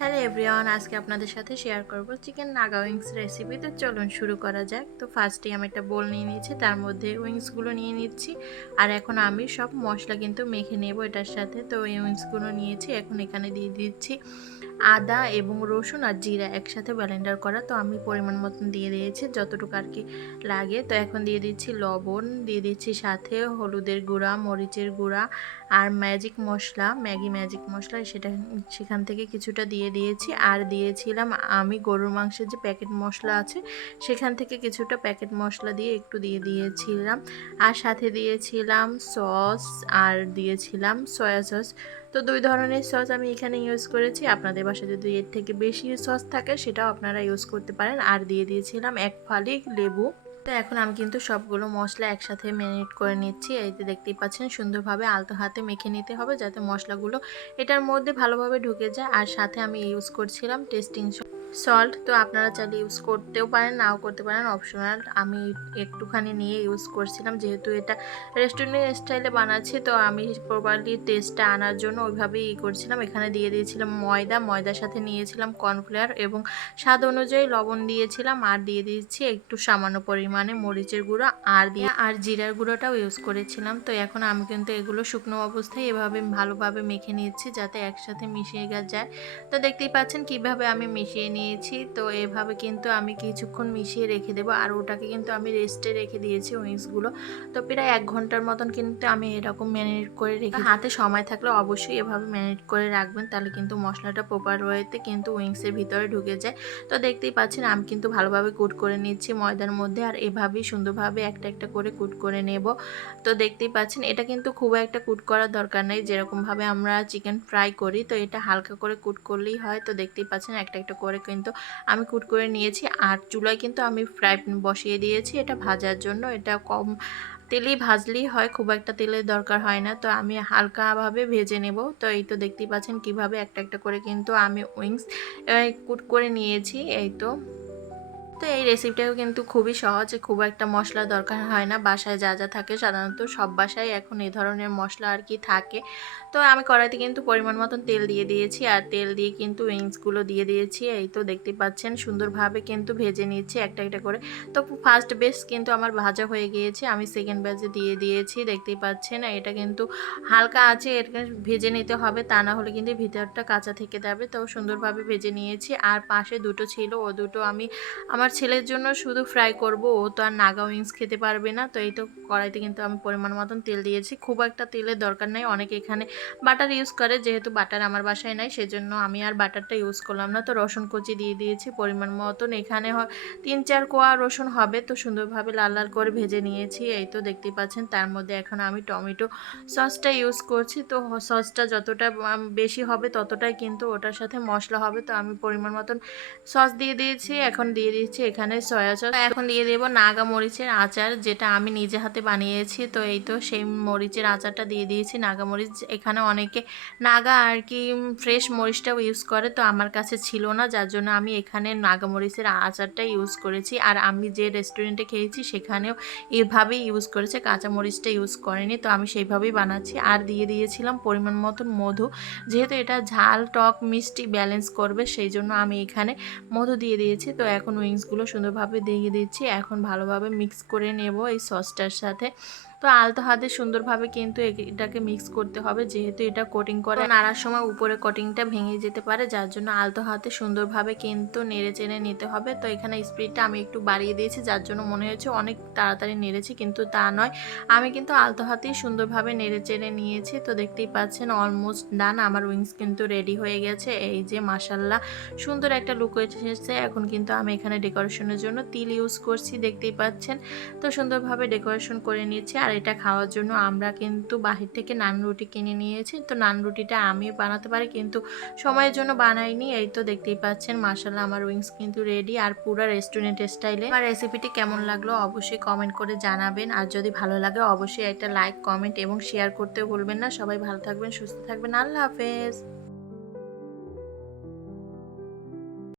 Hello everyone, আজকে আপনাদের সাথে শেয়ার করব চিকেন নাগা উইংস রেসিপি। তো চলুন শুরু করা যাক। তো ফার্স্টেই আমি একটা বোল নিয়ে নিয়েছি, তার মধ্যে উইংসগুলো নিয়ে নিচ্ছি। আর এখন আমি সব মশলা কিন্তু মেখে নেব এটার সাথে। তো এই উইংসগুলো নিয়েছি, এখন এখানে দিয়ে দিচ্ছি আদা এবং রসুন আর জিরা একসাথে ব্লেন্ডার করা। তো আমি পরিমাণ মতন দিয়ে দিয়েছি যতটুকু আর কি লাগে। তো এখন দিয়ে দিচ্ছি লবণ, দিয়ে দিচ্ছি সাথে হলুদের গুঁড়া, মরিচের গুঁড়া আর ম্যাগি ম্যাজিক মশলা সেখান থেকে কিছুটা দিয়ে দিয়েছি। আর দিয়েছিলাম আমি গরুর মাংসের যে প্যাকেট মশলা আছে সেখান থেকে কিছুটা প্যাকেট মশলা দিয়ে একটু দিয়ে দিয়েছিলাম। আর সাথে দিয়েছিলাম সস আর দিয়েছিলাম সয়া সস। তো দুই ধরনের সস আমি এখানে ইউজ করেছি, আপনাদের বাসায় যদি এর থেকে বেশি সস থাকে সেটাও আপনারা ইউজ করতে পারেন। আর দিয়ে দিয়েছিলাম এক ফালি লেবু। তো এখন আমি কিন্তু সবগুলো মশলা একসাথে ম্যারিনেট করে নিচ্ছি। এই যে দেখতেই পাচ্ছেন, সুন্দরভাবে আলতো হাতে মেখে নিতে হবে যাতে মশলাগুলো এটার মধ্যে ভালোভাবে ঢুকে যায়। আর সাথে আমি ইউজ করছিলাম টেস্টিং সল্ট। তো আপনারা চাইলে ইউজ করতেও পারেন, নাও করতে পারেন, অপশনাল। আমি একটুখানি নিয়ে ইউজ করছিলাম, যেহেতু এটা রেস্টুরেন্ট স্টাইলে বানাচ্ছি তো আমি প্রপারলি টেস্টটা আনার জন্য ওইভাবেই করছিলাম। এখানে দিয়ে দিয়েছিলাম ময়দার সাথে নিয়েছিলাম কর্নফ্লাওয়ার এবং স্বাদ অনুযায়ী লবণ দিয়েছিলাম। আর দিয়ে দিচ্ছি একটু সামান্য পরিমাণে মরিচের গুঁড়ো আর জিরার গুঁড়োটাও ইউজ করেছিলাম। তো এখন আমি কিন্তু এগুলো শুকনো অবস্থায় এভাবে ভালোভাবে মেখে নিচ্ছি যাতে একসাথে মিশিয়ে যায়। তো দেখতেই পাচ্ছেন কিভাবে আমি মিশিয়ে নিয়েছি। তো এভাবে কিন্তু আমি কিছুক্ষণ মিশিয়ে রেখে দেবো। আর ওটাকে কিন্তু আমি রেস্টে রেখে দিয়েছি উইংসগুলো। তো প্রায় 1 ঘন্টার মতন কিন্তু আমি এরকম ম্যারিনেট করে রেখে, হাতে সময় থাকলে অবশ্যই এভাবে ম্যারিনেট করে রাখবেন, তাহলে কিন্তু মশলাটা প্রপার ওয়েতে কিন্তু উইংসের ভিতরে ঢুকে যায়। তো দেখতেই পাচ্ছেন আমি কিন্তু ভালোভাবে কুট করে নিচ্ছি ময়দার মধ্যে। আর এভাবেই সুন্দরভাবে একটা একটা করে কুট করে নেব। তো দেখতেই পাচ্ছেন এটা কিন্তু খুব একটা কুট করার দরকার নেই, যেরকমভাবে আমরা চিকেন ফ্রাই করি তো এটা হালকা করে কুট করলেই হয়। তো দেখতেই পাচ্ছেন একটা একটা করে কিন্তু আমি কুট করে নিয়েছি। আর চুলায় কিন্তু আমি ফ্রাই প্যান বসিয়ে দিয়েছি এটা ভাজার জন্য। এটা কম তেলেই ভাজলেই হয়, খুব একটা তেলের দরকার হয় না। তো আমি হালকাভাবে ভেজে নেব। তো এই তো দেখতেই পাচ্ছেন কিভাবে একটা একটা করে কিন্তু আমি উইংস কুট করে নিয়েছি। এই তো এই রেসিপিটাও কিন্তু খুবই সহজ, খুব একটা মশলা দরকার হয় না। বাসায় যা যা থাকে সাধারণত সব বাসায় এখন এই ধরনের মশলা আর কি থাকে। তো আমি কড়াইতে কিন্তু পরিমাণ মতন তেল দিয়ে দিয়েছি, আর তেল দিয়ে কিন্তু উইংসগুলো দিয়ে দিয়েছি। এই তো দেখতে পাচ্ছেন সুন্দরভাবে কিন্তু ভেজে নিচ্ছি একটা একটা করে। তো ফার্স্ট বেস কিন্তু আমার ভাজা হয়ে গিয়েছে, আমি সেকেন্ড ব্যাচে দিয়ে দিয়েছি। দেখতেই পাচ্ছেন এটা কিন্তু হালকা আছে, এটা ভেজে নিতে হবে, তা না হলে কিন্তু ভিতরটা কাঁচা থেকে যাবে। তো সুন্দরভাবে ভেজে নিয়েছি। আর পাশে দুটো ছিল, ও দুটো আমি আমার ছেলের জন্য শুধু ফ্রাই করব, ও তো আর নাগা উইংস খেতে পারবে না। তো এই তো কড়াইতে কিন্তু আমি পরিমাণ মতন তেল দিয়েছি, খুব একটা তেলের দরকার নেই। অনেকে এখানে বাটার ইউজ করে, যেহেতু বাটার আমার বাসায় নাই সেজন্য আমি আর বাটারটা ইউজ করলাম না। তো রসুন কুচি দিয়ে দিয়েছি পরিমাণ মতন, এখানে 3-4 কোয়া রসুন হবে। তো সুন্দরভাবে লাল লাল করে ভেজে নিয়েছি। এই তো দেখতেই পাচ্ছেন তার মধ্যে এখন আমি টমেটো সসটা ইউজ করছি। তো সসটা যতটা বেশি হবে ততটাই কিন্তু ওটার সাথে মশলা হবে। তো আমি পরিমাণ মতন সস দিয়ে দিয়েছি। এখন দিয়ে দিচ্ছি এখানে সয়া সস। এখন দিয়ে দেব নাগা মরিচের আচার, যেটা আমি নিজে হাতে বানিয়েছি। তো এই তো সেই মরিচের আচারটা দিয়ে দিয়েছি। নাগা মরিচ এখানে অনেকে নাগা আর কি ফ্রেশ মরিচটাও ইউজ করে, তো আমার কাছে ছিল না, যার জন্য আমি এখানে নাগা মরিচের আচারটা ইউজ করেছি। আর আমি যে রেস্টুরেন্টে খেয়েছি সেখানেও এভাবেই ইউজ করেছে, কাঁচা মরিচটা ইউজ করেনি। তো আমি সেইভাবেই বানাচ্ছি। আর দিয়ে দিয়েছিলাম পরিমাণ মতন মধু, যেহেতু এটা ঝাল টক মিষ্টি ব্যালেন্স করবে সেই জন্য আমি এখানে মধু দিয়ে দিয়েছি। তো এখন উইংসগুলো সুন্দরভাবে দিয়ে দিচ্ছি, এখন ভালোভাবে মিক্স করে নেব এই সসটার সাথে। তো আলতো হাতে সুন্দরভাবে কিন্তু এটাকে মিক্স করতে হবে, যেহেতু এটা কোটিং করে, নাড়ার সময় উপরে কোটিংটা ভেঙে যেতে পারে, যার জন্য আলতো হাতে সুন্দরভাবে কিন্তু নেড়ে চেড়ে নিতে হবে। তো এখানে স্পিডটা আমি একটু বাড়িয়ে দিয়েছি, যার জন্য মনে হয়েছে অনেক তাড়াতাড়ি নেড়েছি, কিন্তু তা নয়, আমি কিন্তু আলতো হাতেই সুন্দরভাবে নেড়ে চেড়ে নিয়েছি। তো দেখতেই পাচ্ছেন অলমোস্ট ডান, আমার উইংস কিন্তু রেডি হয়ে গেছে। এই যে মাশাল্লাহ সুন্দর একটা লুক এসেছে। এখন কিন্তু আমি এখানে ডেকোরেশনের জন্য তিল ইউজ করছি, দেখতেই পাচ্ছেন। তো সুন্দরভাবে ডেকোরেশন করে নিয়েছি। আর এটা খাওয়ার জন্য আমরা কিন্তু বাহির থেকে নান রুটি কিনে নিয়েছি। তো নান রুটিটা আমি বানাতে পারি, কিন্তু সময়ের জন্য বানাইনি। এই তো দেখতেই পাচ্ছেন মাশাল্লাহ আমার উইংস কিন্তু রেডি, আর পুরো রেস্টুরেন্ট স্টাইলে। আমার রেসিপিটি কেমন লাগলো অবশ্যই কমেন্ট করে জানাবেন। আর যদি ভালো লাগে অবশ্যই একটা লাইক কমেন্ট এবং শেয়ার করতে ভুলবেন না। সবাই ভালো থাকবেন, সুস্থ থাকবেন, আল্লাহ হাফেজ।